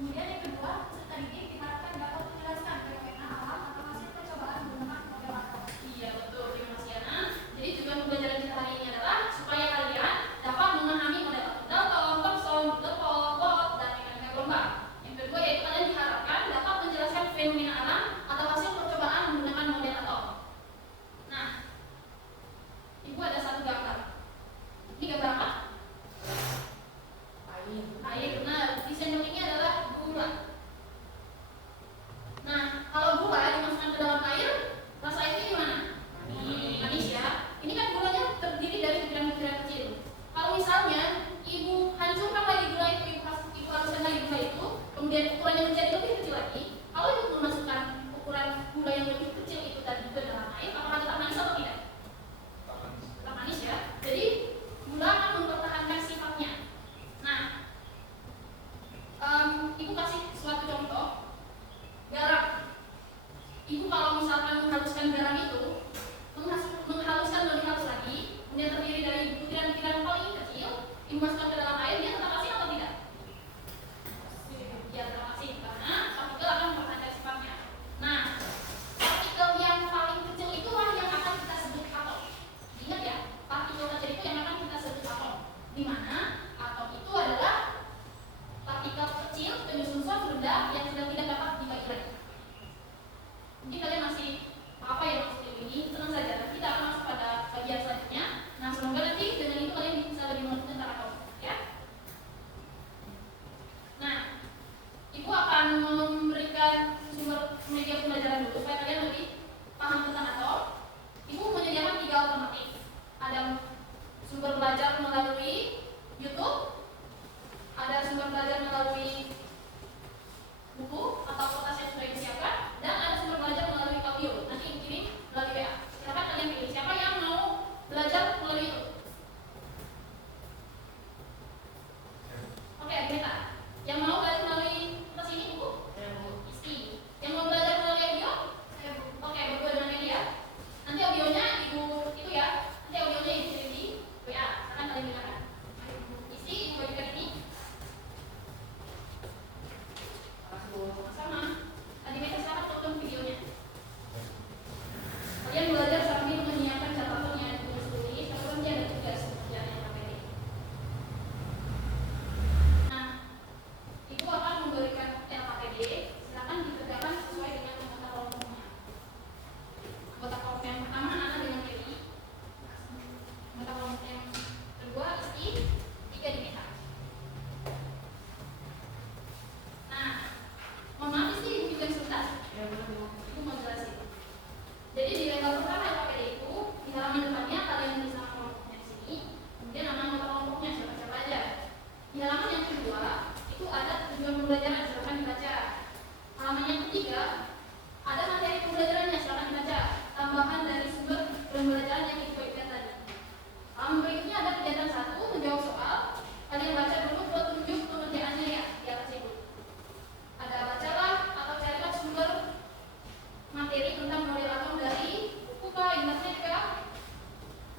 Kemudian yang kedua, peserta didik diharapkan dapat menjelaskan fenomena alam atau hasil percobaan menggunakan model atom. Iya betul, terima kasih Ana. Jadi tujuan pembelajaran kita hari ini adalah supaya kalian dapat memahami model atom Dalton, Thomson, Rutherford, dan mekanika gelombang. Yang kedua yaitu kalian diharapkan dapat menjelaskan fenomena alam atau hasil percobaan menggunakan model atom. Nah, ibu ada satu gambar. Ini gambar apa? Air. Benar. Di sendok ini adalah gula. Nah, kalau gula dimasukkan ke dalam air, rasa airnya gimana? Manis ya. Ini kan gulanya terdiri dari butiran-butiran kecil. Kalau misalnya ibu hancurkan lagi gula itu, ibu haluskan lagi gula itu, kemudian ukurannya menjadi lebih kecil lagi. Kalau ibu memasukkan ukuran gula yang lebih kecil itu tadi ke dalam air, apakah tetap manis atau tidak? Tetap manis ya. Jadi gula akan mempertahankan sifatnya. Nah, ibu kasih suatu contoh. Garam. Ibu kalau misalkan menghaluskan garam itu, menghaluskan lebih halus lagi, kemudian terdiri dari butiran-butiran paling kecil, ibu masukkan ke dalam air, dia tetap asin atau tidak? Ya tetap asin, karena partikel akan mempertahankan sifatnya. Nah, partikel yang paling kecil itulah yang akan kita sebut atom. Ingat ya, partikel kecil itu yang akan kita sebut atom. Di mana atom itu adalah partikel kecil penyusun suatu benda yang sudah tidak dapat dibagi lagi. Mungkin kalian masih apa ya maksud ini? Tenang saja, nanti kita akan masuk pada bagian selanjutnya. Nah, semoga nanti dengan itu kalian bisa lebih mengerti tentang atom, ya. Nah, ibu akan memberikan sumber media pembelajaran dulu supaya kalian lebih paham tentang atom. Ibu menyediakan 3 alternatif. Ada sumber belajar melalui YouTube, ada sumber belajar melalui buku atau kertas yang sudah disiapkan, dan ada sumber belajar melalui audio. Nanti dikirim melalui WA. Silakan kalian pilih siapa yang mau belajar melalui itu. Oke, Agneta. Yang mau belajar melalui kertas ini buku? Saya Bu. Isti. Yang mau belajar melalui audio? Saya Bu. Oke, berdua dengan media. Nanti audionya ibu itu ya. Nanti audionya ibu kirim di WA. Silakan kalian dengarkan. Isti, ibu bagikan ini. Sama. Tadi mereka silakan tonton videonya. Kalian belajar sambil menyiapkan catatan yang ditulis-tulis, atau nanti ada tugas kerjaan yang KPD. Nah, ibu akan memberikan LKPD. Silakan dikerjakan sesuai dengan anggota kelompoknya. Anggota kelompok yang pertama Nana dengan Dewi. Anggota kelompok yang kedua Isti, 3 Dineta. Nah, mohon maaf sih ibu juga sebentar. Ya, ibu mau jelasin. Jadi di level pertama LKPD itu di halaman depannya kalian tulis nama kelompoknya di sini, kemudian nama anggota kelompoknya siapa-siapa aja. Di halaman yang kedua itu ada tujuan pembelajaran, silakan dibaca. Halaman yang ketiga ada materi pembelajarannya, silakan dibaca. Tambahan dari sumber pembelajaran yang ibu berikan tadi. Halaman berikutnya ada kegiatan 1 menjawab soal. Kalian baca dulu petunjuk pengerjaannya ya di atas ibu. Ada bacalah atau carilah sumber materi tentang model atom dari buku internet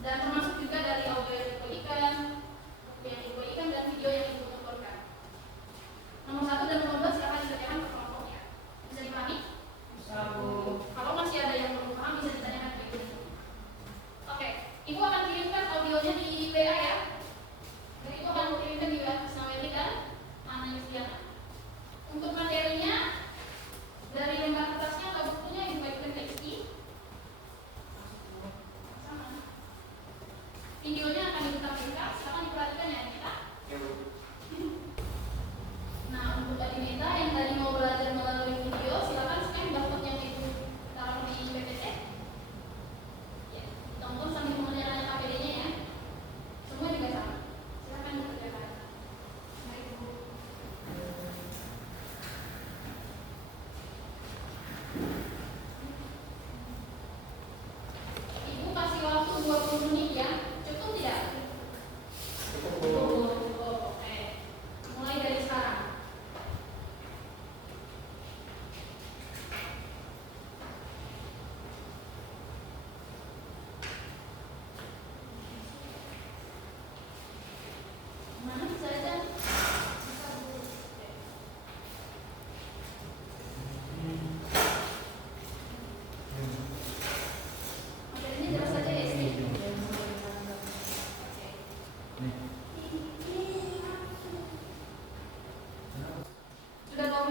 dan termasuk juga dari audio yang dibagikan, buku yang dibagikan, dan video yang ibu tontonkan. Nomor 1 dan nomor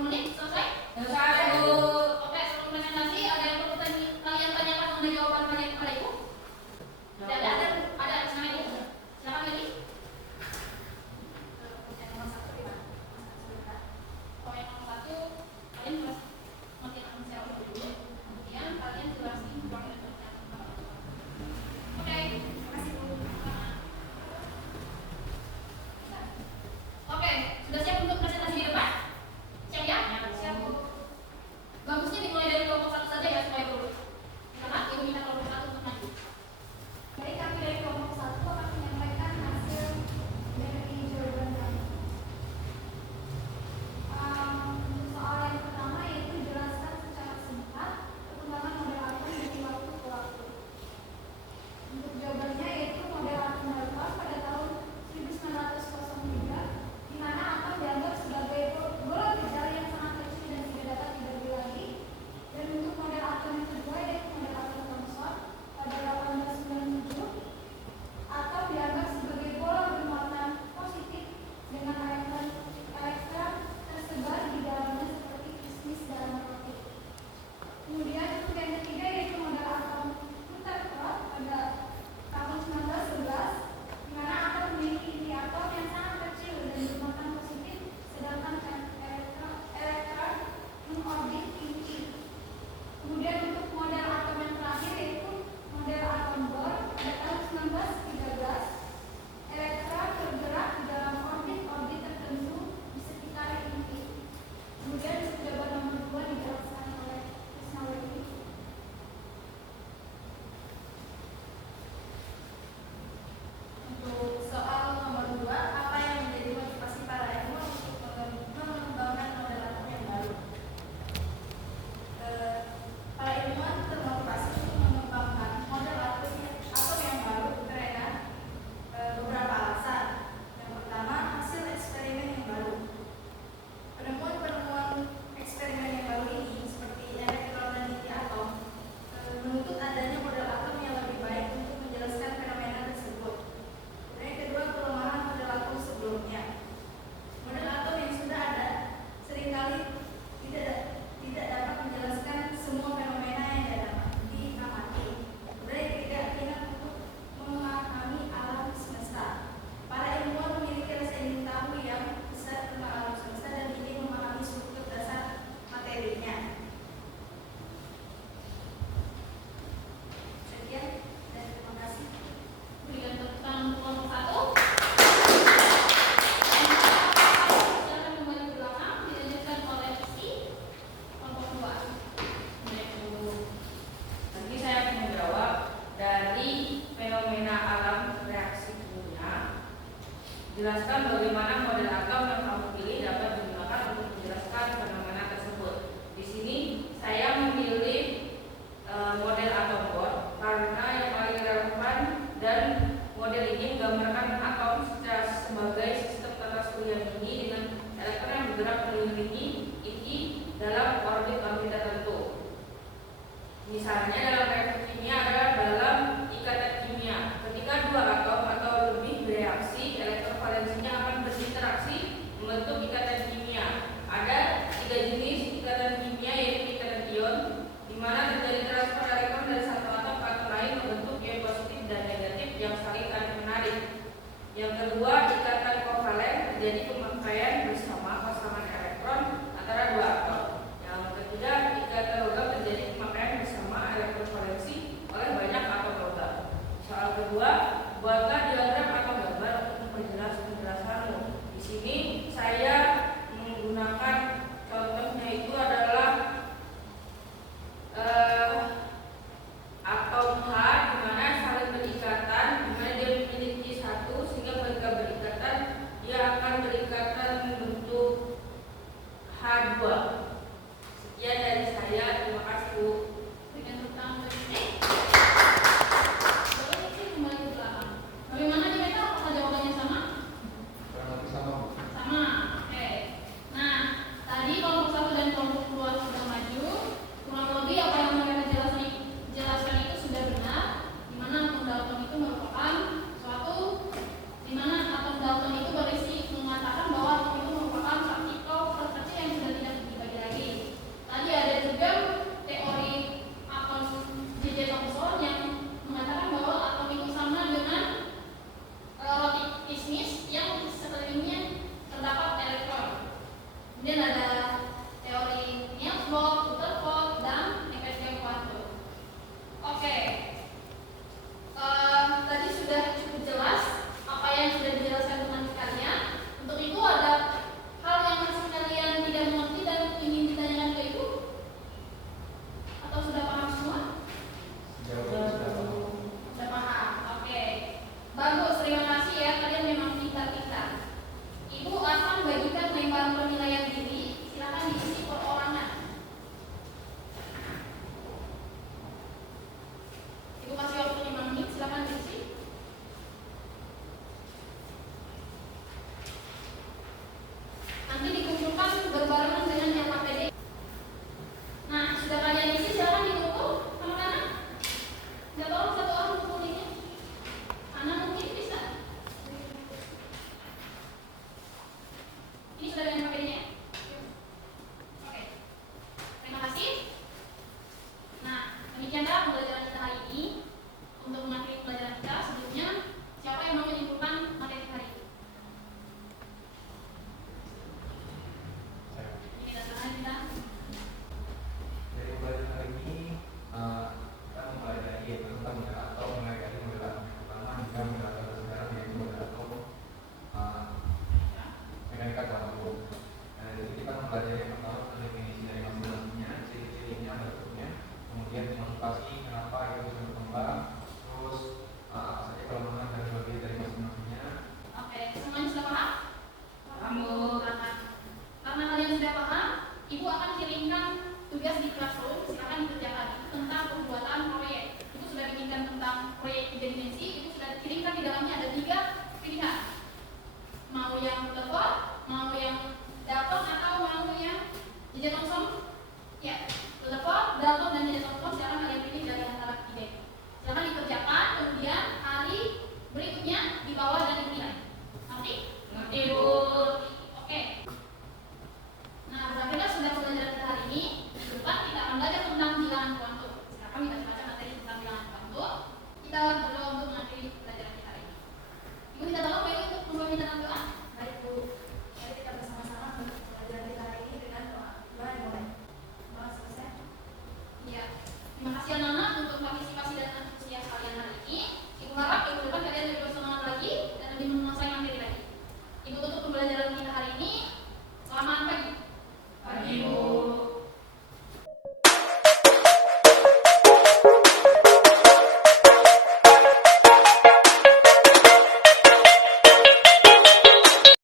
berapa menit